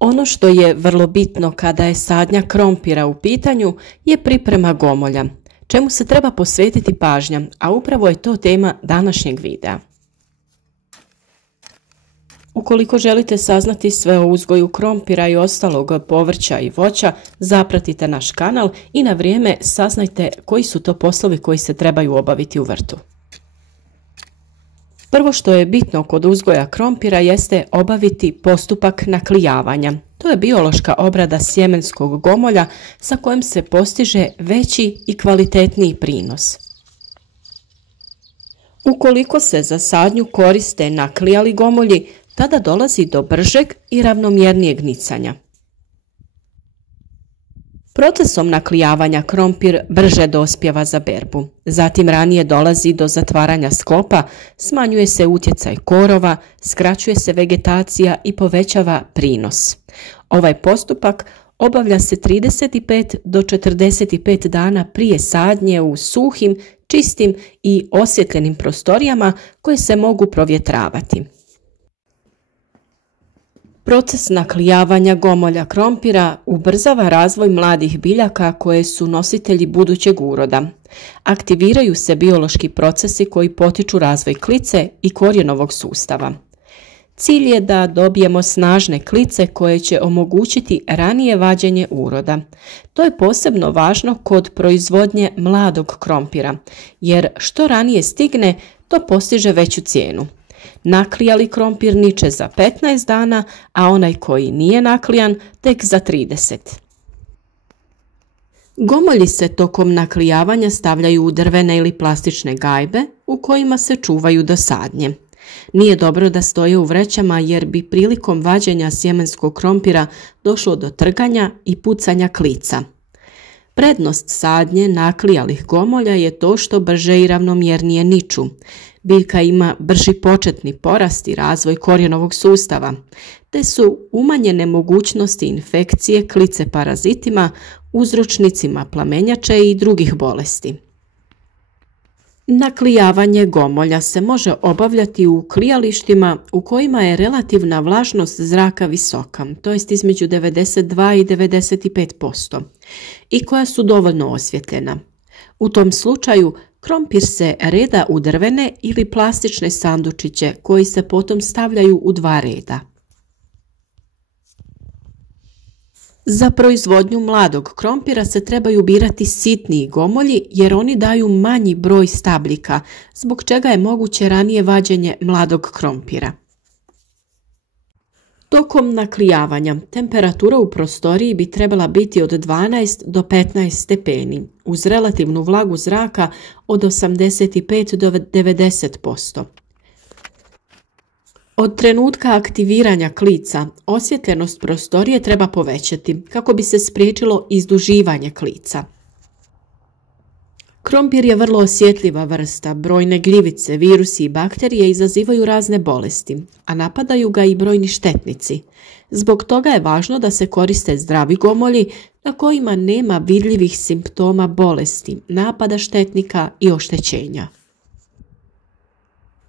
Ono što je vrlo bitno kada je sadnja krompira u pitanju je priprema gomolja, čemu se treba posvetiti pažnja, a upravo je to tema današnjeg videa. Ukoliko želite saznati sve o uzgoju krompira i ostalog povrća i voća, zapratite naš kanal i na vrijeme saznajte koji su to poslovi koji se trebaju obaviti u vrtu. Prvo što je bitno kod uzgoja krompira jeste obaviti postupak naklijavanja. To je biološka obrada sjemenskog gomolja sa kojim se postiže veći i kvalitetniji prinos. Ukoliko se za sadnju koriste naklijali gomolji, tada dolazi do bržeg i ravnomjernijeg nicanja. Procesom naklijavanja krompir brže dospijeva za berbu. Zatim ranije dolazi do zatvaranja sklopa, smanjuje se utjecaj korova, skraćuje se vegetacija i povećava prinos. Ovaj postupak obavlja se 35 do 45 dana prije sadnje u suhim, čistim i osvjetljenim prostorijama koje se mogu provjetravati. Proces naklijavanja gomolja krompira ubrzava razvoj mladih biljaka koje su nositelji budućeg uroda. Aktiviraju se biološki procesi koji potiču razvoj klice i korijenovog sustava. Cilj je da dobijemo snažne klice koje će omogućiti ranije vađenje uroda. To je posebno važno kod proizvodnje mladog krompira, jer što ranije stigne, to postiže veću cijenu. Naklijali krompir niče za 15 dana, a onaj koji nije naklijan tek za 30. Gomolji se tokom naklijavanja stavljaju u drvene ili plastične gajbe u kojima se čuvaju do sadnje. Nije dobro da stoje u vrećama jer bi prilikom vađenja sjemenskog krompira došlo do trganja i pucanja klica. Prednost sadnje naklijalih gomolja je to što brže i ravnomjernije niču. Biljka ima brži početni porast i razvoj korijenovog sustava, te su umanjene mogućnosti infekcije klice parazitima, uzročnicima plamenjače i drugih bolesti. Naklijavanje gomolja se može obavljati u klijalištima u kojima je relativna vlažnost zraka visoka, to jest između 92 i 95%, i koja su dovoljno osvjetljena. U tom slučaju krompir se reda u drvene ili plastične sandučiće koji se potom stavljaju u 2 reda. Za proizvodnju mladog krompira se trebaju birati sitniji gomolji jer oni daju manji broj stabljika, zbog čega je moguće ranije vađenje mladog krompira. Tokom naklijavanja temperatura u prostoriji bi trebala biti od 12 do 15 stepeni, uz relativnu vlagu zraka od 85 do 90%. Od trenutka aktiviranja klica, osvjetljenost prostorije treba povećati kako bi se spriječilo izduživanje klica. Krompir je vrlo osjetljiva vrsta, brojne gljivice, virusi i bakterije izazivaju razne bolesti, a napadaju ga i brojni štetnici. Zbog toga je važno da se koriste zdravi gomolji na kojima nema vidljivih simptoma bolesti, napada štetnika i oštećenja.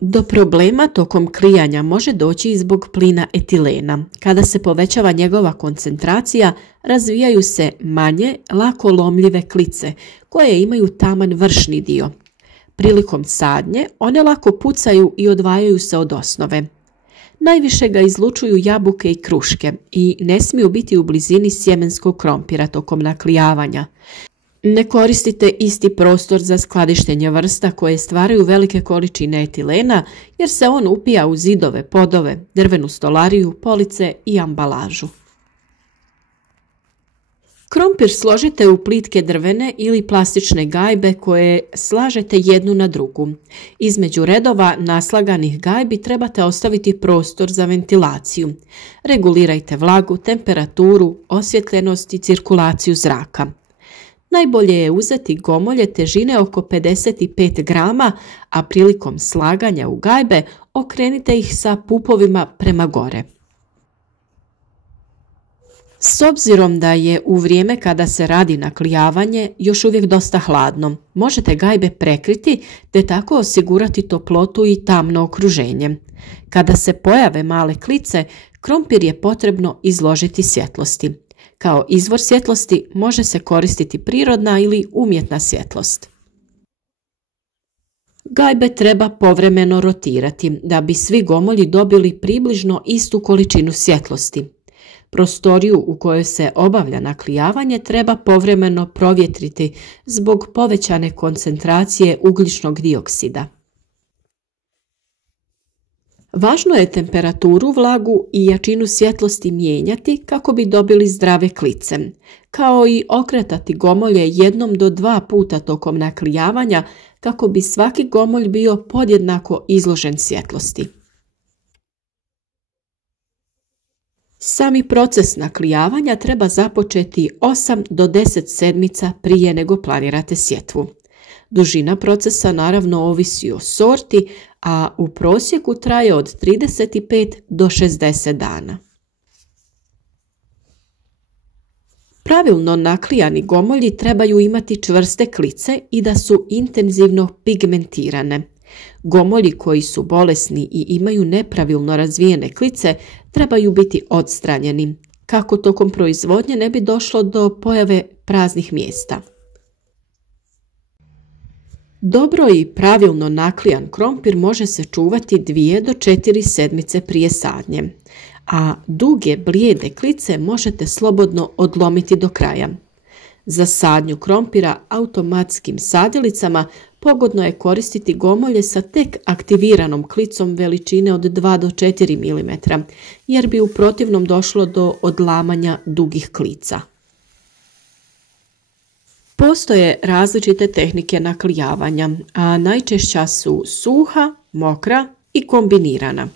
Do problema tokom klijanja može doći i zbog plina etilena. Kada se povećava njegova koncentracija, razvijaju se manje, lako lomljive klice, koje imaju taman vršni dio. Prilikom sadnje, one lako pucaju i odvajaju se od osnove. Najviše ga izlučuju jabuke i kruške i ne smiju biti u blizini sjemenskog krompira tokom naklijavanja. Ne koristite isti prostor za skladištenje vrsta koje stvaraju velike količine etilena jer se on upija u zidove, podove, drvenu stolariju, police i ambalažu. Krompir složite u plitke drvene ili plastične gajbe koje slažete jednu na drugu. Između redova naslaganih gajbi trebate ostaviti prostor za ventilaciju. Regulirajte vlagu, temperaturu, osvjetljenost i cirkulaciju zraka. Najbolje je uzeti gomolje težine oko 55 grama, a prilikom slaganja u gajbe okrenite ih sa pupovima prema gore. S obzirom da je u vrijeme kada se radi naklijavanje još uvijek dosta hladno, možete gajbe prekriti te tako osigurati toplotu i tamno okruženje. Kada se pojave male klice, krompir je potrebno izložiti svjetlosti. Kao izvor svjetlosti može se koristiti prirodna ili umjetna svjetlost. Gajbe treba povremeno rotirati da bi svi gomolji dobili približno istu količinu svjetlosti. Prostoriju u kojoj se obavlja naklijavanje treba povremeno provjetriti zbog povećane koncentracije ugljičnog dioksida. Važno je temperaturu, vlagu i jačinu svjetlosti mijenjati kako bi dobili zdrave klice, kao i okretati gomolje 1 do 2 puta tokom naklijavanja kako bi svaki gomolj bio podjednako izložen svjetlosti. Sami proces naklijavanja treba započeti 8 do 10 sedmica prije nego planirate sjetvu. Dužina procesa naravno ovisi o sorti, a u prosjeku traje od 35 do 60 dana. Pravilno naklijani gomolji trebaju imati čvrste klice i da su intenzivno pigmentirane. Gomolji koji su bolesni i imaju nepravilno razvijene klice trebaju biti odstranjeni, kako tokom proizvodnje ne bi došlo do pojave praznih mjesta. Dobro i pravilno naklijan krompir može se čuvati 2 do 4 sedmice prije sadnje, a duge blijede klice možete slobodno odlomiti do kraja. Za sadnju krompira automatskim sadilicama pogodno je koristiti gomolje sa tek aktiviranom klicom veličine od 2 do 4 mm, jer bi u protivnom došlo do odlamanja dugih klica. Postoje različite tehnike naklijavanja, a najčešća su suha, mokra i kombinirana.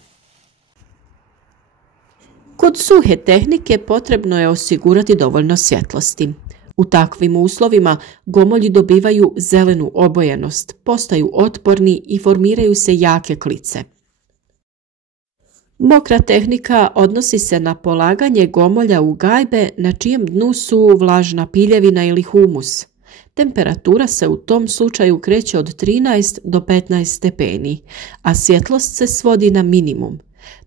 Kod suhe tehnike potrebno je osigurati dovoljno svjetlosti. U takvim uslovima gomolji dobivaju zelenu obojenost, postaju otporni i formiraju se jake klice. Mokra tehnika odnosi se na polaganje gomolja u gajbe na čijem dnu su vlažna piljevina ili humus. Temperatura se u tom slučaju kreće od 13 do 15 stepeni, a svjetlost se svodi na minimum.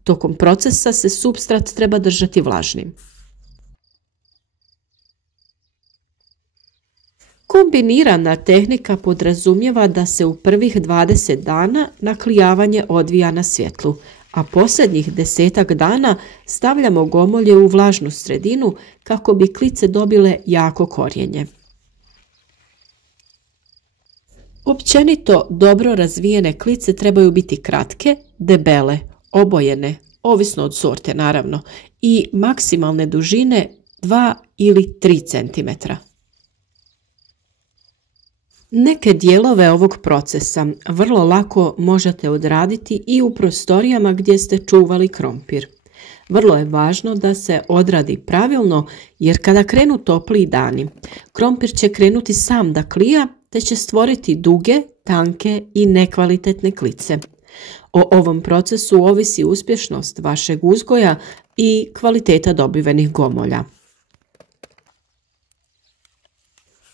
Tokom procesa se supstrat treba držati vlažnim. Kombinirana tehnika podrazumijeva da se u prvih 20 dana naklijavanje odvija na svjetlu, a posljednjih 10 dana stavljamo gomolje u vlažnu sredinu kako bi klice dobile jako korjenje. Općenito dobro razvijene klice trebaju biti kratke, debele, obojene, ovisno od sorte naravno, i maksimalne dužine 2 ili 3 cm. Neke dijelove ovog procesa vrlo lako možete odraditi i u prostorijama gdje ste čuvali krompir. Vrlo je važno da se odradi pravilno jer kada krenu topliji dani, krompir će krenuti sam da klija te će stvoriti duge, tanke i nekvalitetne klice. O ovom procesu ovisi uspješnost vašeg uzgoja i kvaliteta dobivenih gomolja.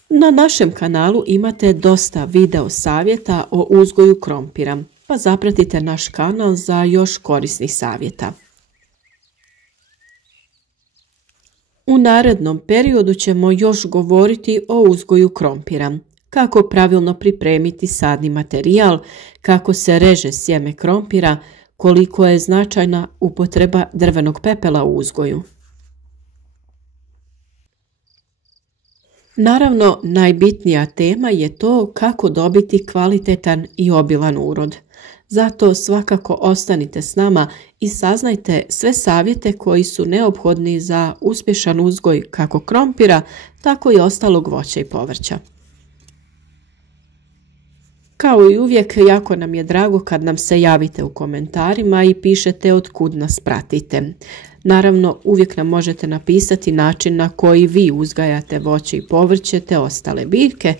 Na našem kanalu imate dosta video savjeta o uzgoju krompira, pa zapratite naš kanal za još korisnih savjeta. U narednom periodu ćemo još govoriti o uzgoju krompira, kako pravilno pripremiti sadni materijal, kako se reže sjeme krompira, koliko je značajna upotreba drvenog pepela u uzgoju. Naravno, najbitnija tema je to kako dobiti kvalitetan i obilan urod. Zato svakako ostanite s nama i saznajte sve savjete koji su neophodni za uspješan uzgoj kako krompira, tako i ostalog voća i povrća. Kao i uvijek, jako nam je drago kad nam se javite u komentarima i pišete od kud nas pratite. Naravno, uvijek nam možete napisati način na koji vi uzgajate voće i povrće te ostale biljke,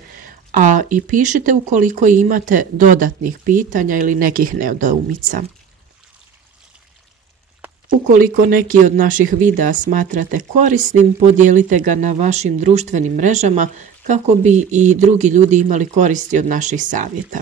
a i pišite ukoliko imate dodatnih pitanja ili nekih nedoumica. Ukoliko neki od naših videa smatrate korisnim, podijelite ga na vašim društvenim mrežama kako bi i drugi ljudi imali koristi od naših savjeta.